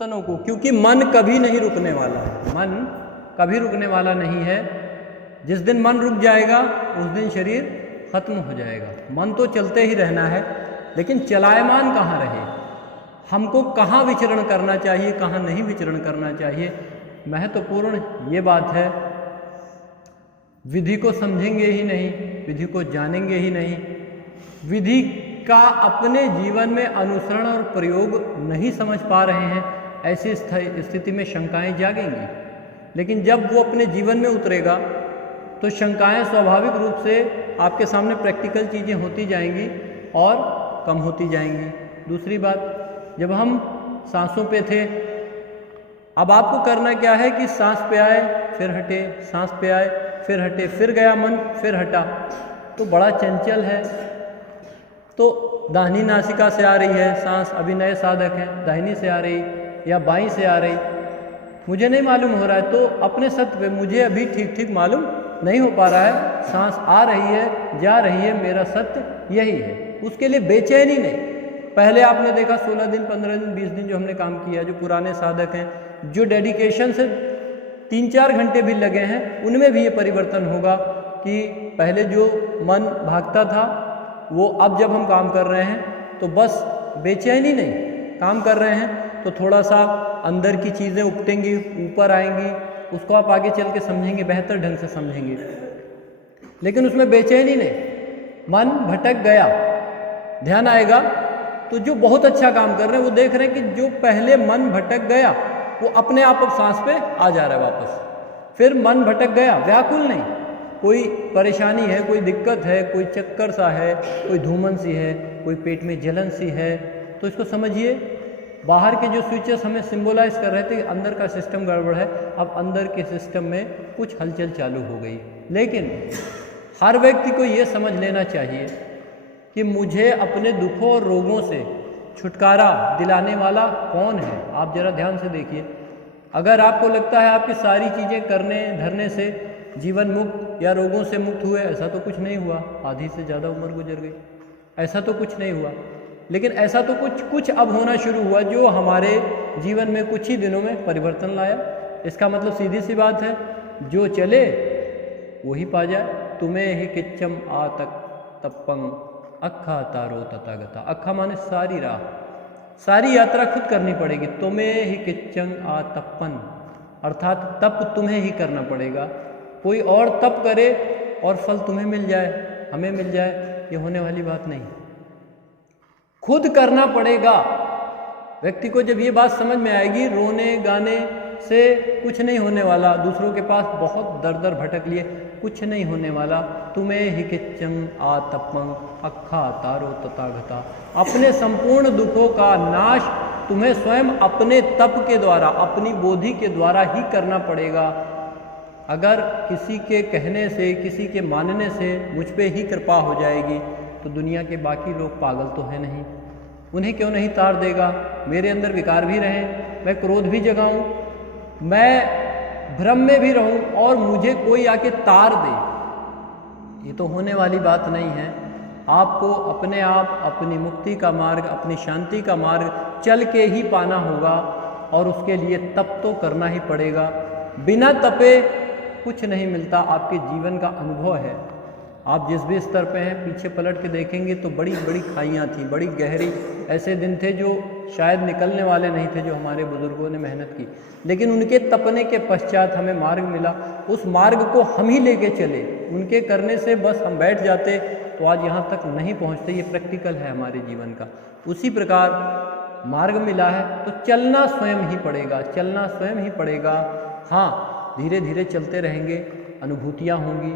परिवर्तनों को, क्योंकि मन कभी नहीं रुकने वाला है, मन कभी रुकने वाला नहीं है। जिस दिन मन रुक जाएगा उस दिन शरीर खत्म हो जाएगा। मन तो चलते ही रहना है, लेकिन चलायमान कहाँ रहे, हमको कहाँ विचरण करना चाहिए, कहाँ नहीं विचरण करना चाहिए, महत्वपूर्ण ये बात है। विधि को समझेंगे ही नहीं, विधि को जानेंगे ही नहीं, विधि का अपने जीवन में अनुसरण और प्रयोग नहीं समझ पा रहे हैं, ऐसी स्थिति में शंकाएं जागेंगी। लेकिन जब वो अपने जीवन में उतरेगा तो शंकाएं स्वाभाविक रूप से आपके सामने प्रैक्टिकल चीज़ें होती जाएंगी और कम होती जाएंगी। दूसरी बात, जब हम सांसों पे थे, अब आपको करना क्या है कि सांस पे आए फिर हटे, सांस पे आए फिर हटे, फिर गया मन फिर हटा, तो बड़ा चंचल है। तो दाहिनी नासिका से आ रही है सांस, अभी नए साधक हैं, दाहिनी से आ रही या बाईं से आ रही, मुझे नहीं मालूम हो रहा है, तो अपने सत्य पे मुझे अभी ठीक ठीक मालूम नहीं हो पा रहा है, सांस आ रही है जा रही है, मेरा सत्य यही है। उसके लिए बेचैनी नहीं। पहले आपने देखा 16 दिन 15 दिन 20 दिन जो हमने काम किया, जो पुराने साधक हैं, जो डेडिकेशन से 3-4 घंटे भी लगे हैं, उनमें भी ये परिवर्तन होगा कि पहले जो मन भागता था वो अब जब हम काम कर रहे हैं तो बस बेचैनी नहीं, काम कर रहे हैं तो थोड़ा सा अंदर की चीज़ें उपटेंगी, ऊपर आएंगी, उसको आप आगे चल के समझेंगे, बेहतर ढंग से समझेंगे। लेकिन उसमें बेचैनी नहीं, मन भटक गया, ध्यान आएगा तो जो बहुत अच्छा काम कर रहे हैं वो देख रहे हैं कि जो पहले मन भटक गया वो अपने आप अब सांस पे आ जा रहा है वापस। फिर मन भटक गया, व्याकुल नहीं, कोई परेशानी है, कोई दिक्कत है, कोई चक्कर सा है, कोई धूमन सी है, कोई पेट में जलन सी है, तो इसको समझिए बाहर के जो स्विचेस हमें सिंबलाइज कर रहे थे कि अंदर का सिस्टम गड़बड़ है, अब अंदर के सिस्टम में कुछ हलचल चालू हो गई। लेकिन हर व्यक्ति को ये समझ लेना चाहिए कि मुझे अपने दुखों और रोगों से छुटकारा दिलाने वाला कौन है। आप जरा ध्यान से देखिए, अगर आपको लगता है आपकी सारी चीज़ें करने धरने से जीवन मुक्त या रोगों से मुक्त हुए, ऐसा तो कुछ नहीं हुआ, आधी से ज़्यादा उम्र गुजर गई, ऐसा तो कुछ नहीं हुआ। लेकिन ऐसा तो कुछ अब होना शुरू हुआ जो हमारे जीवन में कुछ ही दिनों में परिवर्तन लाया। इसका मतलब सीधी सी बात है, जो चले वही पा जाए। तुम्हें ही किच्चम आ तक तप्पंग अक्खा तारो तथागता। अक्खा माने सारी राह, सारी यात्रा खुद करनी पड़ेगी। तुम्हें ही किच्चंग आ तप्पन, अर्थात तप तुम्हें ही करना पड़ेगा। कोई और तप करे और फल तुम्हें मिल जाए, हमें मिल जाए, ये होने वाली बात नहीं। खुद करना पड़ेगा। व्यक्ति को जब ये बात समझ में आएगी, रोने गाने से कुछ नहीं होने वाला, दूसरों के पास बहुत दर दर भटक लिए कुछ नहीं होने वाला। तुम्हें ही किच्चंग आ तपंग अक्खा तारो तथागता। अपने संपूर्ण दुखों का नाश तुम्हें स्वयं अपने तप के द्वारा, अपनी बोधि के द्वारा ही करना पड़ेगा। अगर किसी के कहने से, किसी के मानने से मुझ पे ही कृपा हो जाएगी तो दुनिया के बाकी लोग पागल तो है नहीं, उन्हें क्यों नहीं तार देगा। मेरे अंदर विकार भी रहें, मैं क्रोध भी जगाऊं, मैं भ्रम में भी रहूं और मुझे कोई आके तार दे, ये तो होने वाली बात नहीं है। आपको अपने आप अपनी मुक्ति का मार्ग, अपनी शांति का मार्ग चल के ही पाना होगा और उसके लिए तप तो करना ही पड़ेगा। बिना तपे कुछ नहीं मिलता। आपके जीवन का अनुभव है, आप जिस भी स्तर पे हैं, पीछे पलट के देखेंगे तो बड़ी बड़ी खाइयाँ थी, बड़ी गहरी, ऐसे दिन थे जो शायद निकलने वाले नहीं थे, जो हमारे बुजुर्गों ने मेहनत की, लेकिन उनके तपने के पश्चात हमें मार्ग मिला। उस मार्ग को हम ही लेके चले, उनके करने से बस हम बैठ जाते तो आज यहाँ तक नहीं पहुँचते। ये प्रैक्टिकल है हमारे जीवन का। उसी प्रकार मार्ग मिला है तो चलना स्वयं ही पड़ेगा, चलना स्वयं ही पड़ेगा। हाँ, धीरे धीरे चलते रहेंगे, अनुभूतियाँ होंगी।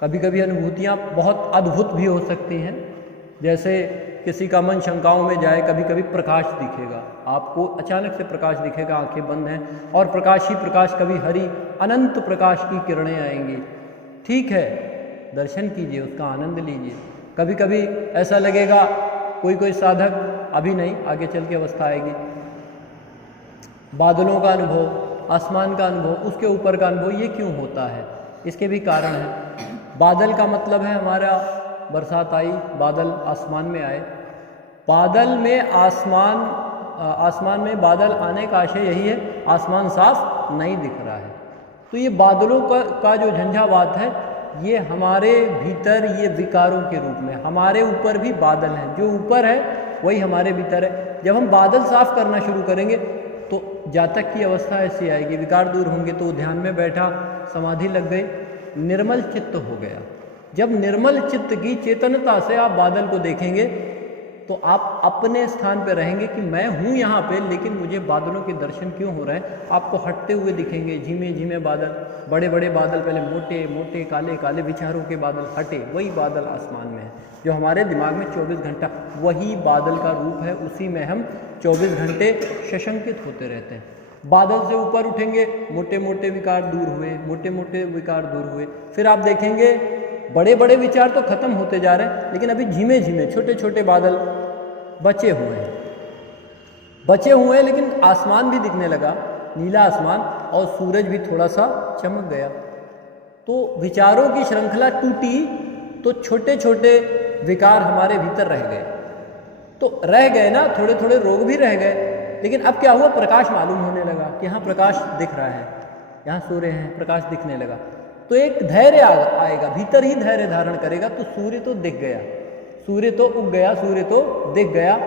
कभी कभी अनुभूतियाँ बहुत अद्भुत भी हो सकती हैं, जैसे किसी का मन शंकाओं में जाए, कभी कभी प्रकाश दिखेगा, आपको अचानक से प्रकाश दिखेगा, आंखें बंद हैं और प्रकाश ही प्रकाश, कभी हरि अनंत प्रकाश की किरणें आएंगी। ठीक है, दर्शन कीजिए, उसका आनंद लीजिए। कभी कभी ऐसा लगेगा कोई साधक, अभी नहीं, आगे चल के अवस्था आएगी, बादलों का अनुभव, आसमान का अनुभव, उसके ऊपर का अनुभव, ये क्यों होता है? इसके भी कारण हैं। बादल का मतलब है हमारा बरसात आई, बादल आसमान में आए, बादल में आसमान आसमान में बादल आने का आशय यही है, आसमान साफ नहीं दिख रहा है। तो ये बादलों का जो झंझावात है, ये हमारे भीतर ये विकारों के रूप में, हमारे ऊपर भी बादल हैं, जो ऊपर है वही हमारे भीतर है। जब हम बादल साफ करना शुरू करेंगे तो जातक की अवस्था ऐसी आएगी, विकार दूर होंगे। तो ध्यान में बैठा, समाधि लग गई, निर्मल चित्त हो गया। जब निर्मल चित्त की चेतनता से आप बादल को देखेंगे तो आप अपने स्थान पर रहेंगे कि मैं हूँ यहाँ पे, लेकिन मुझे बादलों के दर्शन क्यों हो रहे हैं। आपको हटते हुए दिखेंगे झीमे झीमे बादल, बड़े बड़े बादल, पहले मोटे मोटे काले काले विचारों के बादल हटे, वही बादल आसमान में है जो हमारे दिमाग में 24 घंटा वही बादल का रूप है, उसी में हम 24 घंटे सशंकित होते रहते हैं। बादल से ऊपर उठेंगे, मोटे मोटे विकार दूर हुए, मोटे मोटे विकार दूर हुए। फिर आप देखेंगे बड़े बड़े विचार तो खत्म होते जा रहे हैं, लेकिन अभी झीमे झीमे छोटे छोटे बादल बचे हुए हैं, लेकिन आसमान भी दिखने लगा, नीला आसमान, और सूरज भी थोड़ा सा चमक गया। तो विचारों की श्रृंखला टूटी तो छोटे छोटे विकार हमारे भीतर रह गए। तो रह गए ना, थोड़े थोड़े रोग भी रह गए, लेकिन अब क्या हुआ, प्रकाश मालूम होने लगा कि यहाँ प्रकाश दिख रहा है, यहाँ सूर्य है, प्रकाश दिखने लगा। तो एक धैर्य आएगा, भीतर ही धैर्य धारण करेगा। तो सूर्य तो दिख गया, सूर्य तो उग गया, सूर्य तो दिख गया,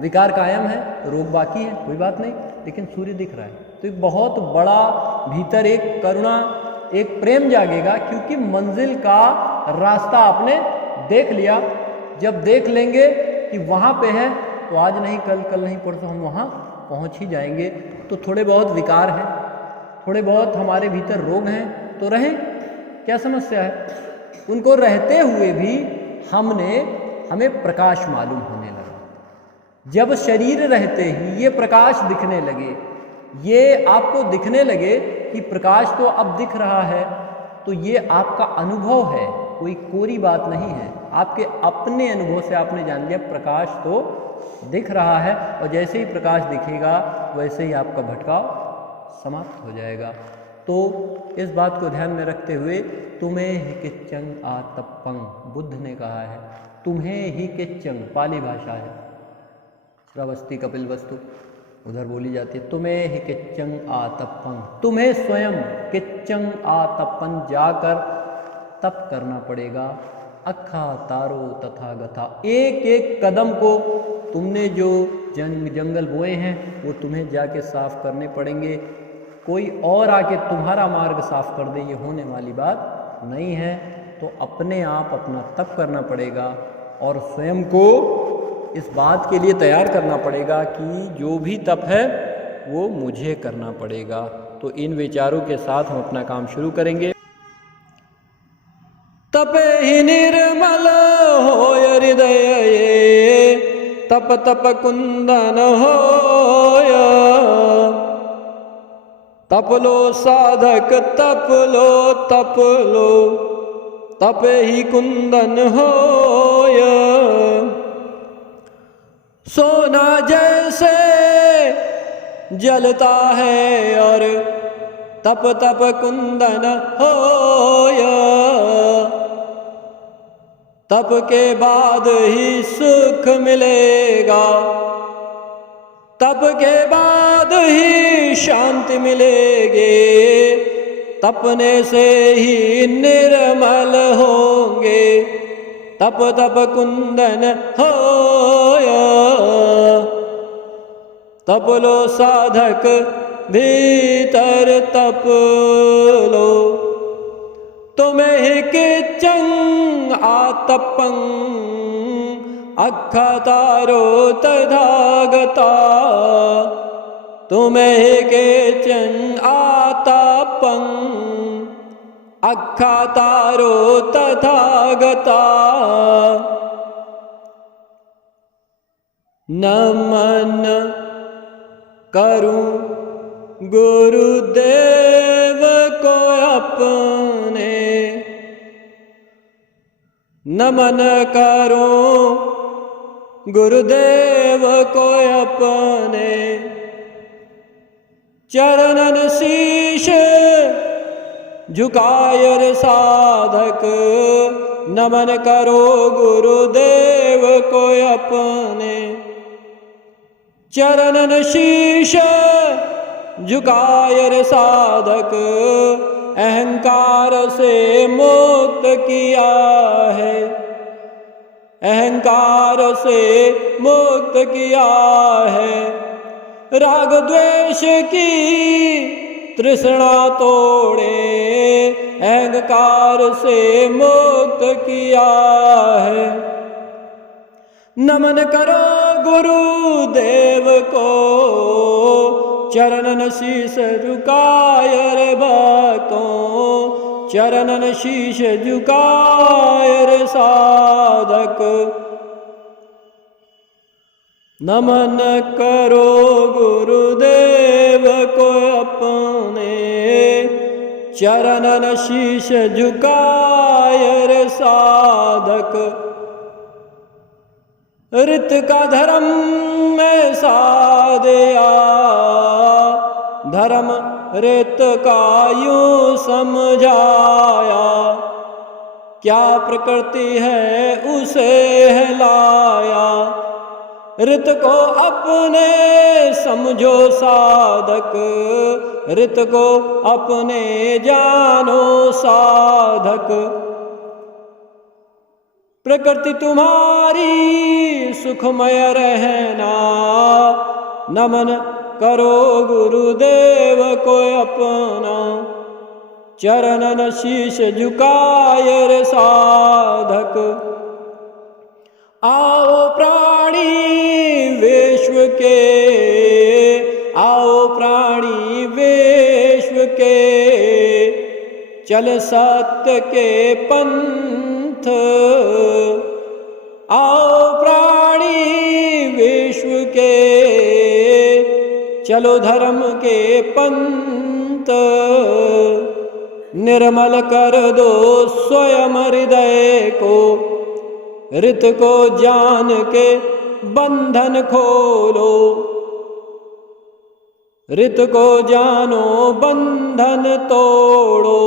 विकार कायम है, रोग बाकी है, कोई बात नहीं, लेकिन सूर्य दिख रहा है। तो एक बहुत बड़ा भीतर एक करुणा, एक प्रेम जागेगा, क्योंकि मंजिल का रास्ता आपने देख लिया। जब देख लेंगे कि वहाँ पे है तो आज नहीं कल, कल नहीं परसों हम वहाँ पहुँच ही जाएंगे। तो थोड़े बहुत विकार हैं, थोड़े बहुत हमारे भीतर रोग हैं, तो रहें, क्या समस्या है। उनको रहते हुए भी हमें प्रकाश मालूम होने लगा। जब शरीर रहते ही ये प्रकाश दिखने लगे, ये आपको दिखने लगे कि प्रकाश तो अब दिख रहा है, तो ये आपका अनुभव है, कोई कोरी बात नहीं है। आपके अपने अनुभव से आपने जान लिया प्रकाश तो दिख रहा है, और जैसे ही प्रकाश दिखेगा वैसे ही आपका भटकाव समाप्त हो जाएगा। तो इस बात को ध्यान में रखते हुए, तुम्हें ही किच्चंग आतप्पं, बुद्ध ने कहा है, तुम्हें ही किच्चंग, पाली भाषा है, श्रावस्ती कपिल वस्तु उधर बोली जाती है, तुम्हें ही किच्चंग आतप्पं, तुम्हें स्वयं किच्चंग आतप्पं जाकर तप करना पड़ेगा। अखा तारो तथा गथा, एक एक कदम को तुमने जो जंगल बोए हैं वो तुम्हें जाके साफ करने पड़ेंगे। कोई और आके तुम्हारा मार्ग साफ कर दे, ये होने वाली बात नहीं है। तो अपने आप अपना तप करना पड़ेगा, और स्वयं को इस बात के लिए तैयार करना पड़ेगा कि जो भी तप है वो मुझे करना पड़ेगा। तो इन विचारों के साथ हम अपना काम शुरू करेंगे। तपे ही निर्मल होय हृदय, तप तप कुंदन होय, तप लो साधक तप लो, तप लो तप ही कुंदन होय। सोना जैसे जलता है और तप तप कुंदन होय, तप के बाद ही सुख मिलेगा, तप के बाद ही शांति मिलेगी, तपने से ही निर्मल होंगे, तप तप कुंदन होया। तप लो साधक भीतर तप लो, तुम्हें ही किच्चंग आतप्पं, अखा तारो तथागता, तुम्हें ही किच्चंग आतप्पं, अखा तारो तथागता। नमन करूं गुरुदेव को अपने, नमन करूं गुरुदेव को अपने, चरणन शीश झुकायर साधक, नमन करो गुरुदेव को अपने, चरणन शीश झुकाए रे साधक, अहंकार से मुक्त किया है, अहंकार से मुक्त किया है। राग द्वेष की तृष्णा तोड़े, अहंकार से मुक्त किया है। नमन करो गुरुदेव को, चरणन शीश झुकाए रे भक्तों, चरणन शीश झुकाए रे साधक। नमन करो गुरुदेव को अपने, चरणन शीश झुकाए रे साधक। ऋत का धर्म में साधया, धर्म ऋत का यूं समझाया। क्या प्रकृति है उसे हिलाया, ऋत को अपने समझो साधक, ऋत को अपने जानो साधक। प्रकृति तुम्हारी सुखमय रहना, नमन करो गुरुदेव को अपना, चरणन शीश झुकाए रे साधक। आओ प्राणी विश्व के, आओ प्राणी विश्व के, चल सत्य के पंथ। आओ प्राणी विश्व के, चलो धर्म के पंथ। निर्मल कर दो स्वयं हृदय को, ऋत को जान के बंधन खोलो, ऋत को जानो बंधन तोड़ो।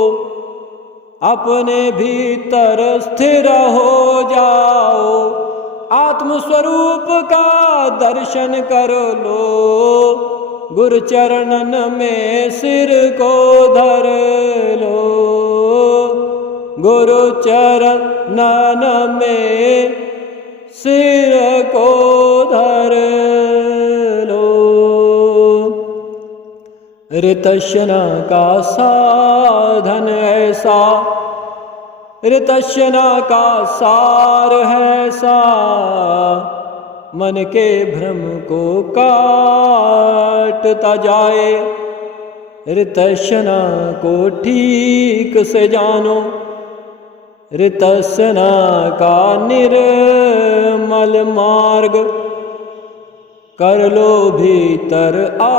अपने भीतर स्थिर हो जाओ, आत्मस्वरूप का दर्शन कर लो। गुरु चरणन में सिर को धर लो, गुरु चरणन में सिर को धर लो। ऋतश्यना का साधन ऐसा, ऋतश्यना का सार है सा, मन के भ्रम को काटता जाए। ऋतश्यना को ठीक से जानो, ऋतश्यना का निर्मल मार्ग कर लो भीतर आत्मसाध।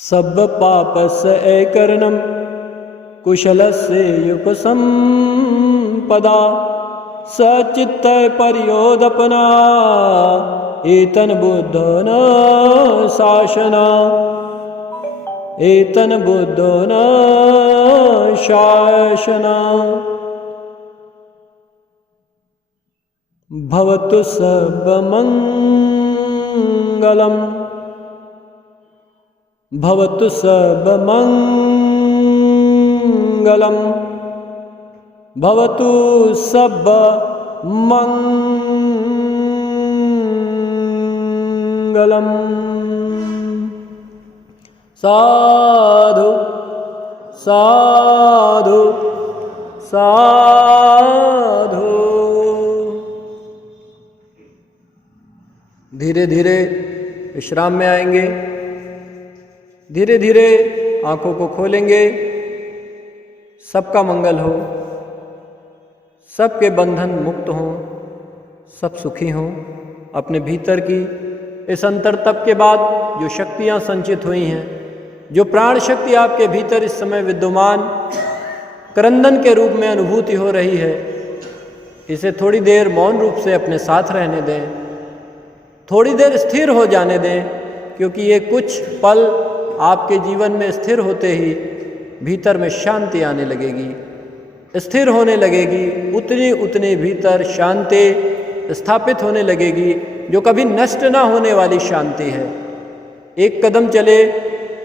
सब पापस्य एकर्णम कुशलस्य उपसंपदा, सचित्त पर्योदपना एतन बुद्धो न शासना, एतन बुद्धो न शासना। भवतु सर्वमंगलम, भवतु सर्वमंगलम, भवतु सर्वमंगलम। साधु साधु साधु। धीरे धीरे विश्राम में आएंगे, धीरे धीरे आंखों को खोलेंगे। सबका मंगल हो, सबके बंधन मुक्त हों, सब सुखी हों। अपने भीतर की इस अंतर तप के बाद जो शक्तियाँ संचित हुई हैं, जो प्राण शक्ति आपके भीतर इस समय विद्यमान क्रंदन के रूप में अनुभूति हो रही है, इसे थोड़ी देर मौन रूप से अपने साथ रहने दें, थोड़ी देर स्थिर हो जाने दें क्योंकि ये कुछ पल आपके जीवन में स्थिर होते ही भीतर में शांति आने लगेगी, स्थिर होने लगेगी, उतनी उतनी भीतर शांति स्थापित होने लगेगी जो कभी नष्ट ना होने वाली शांति है। एक कदम चले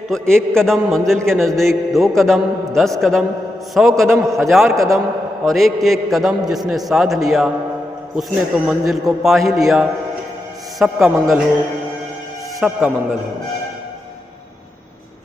तो एक कदम मंजिल के नज़दीक, 2 कदम, 10 कदम, 100 कदम, 1000 कदम, और एक एक कदम जिसने साध लिया उसने तो मंजिल को पा ही लिया। सबका मंगल हो, सबका मंगल हो।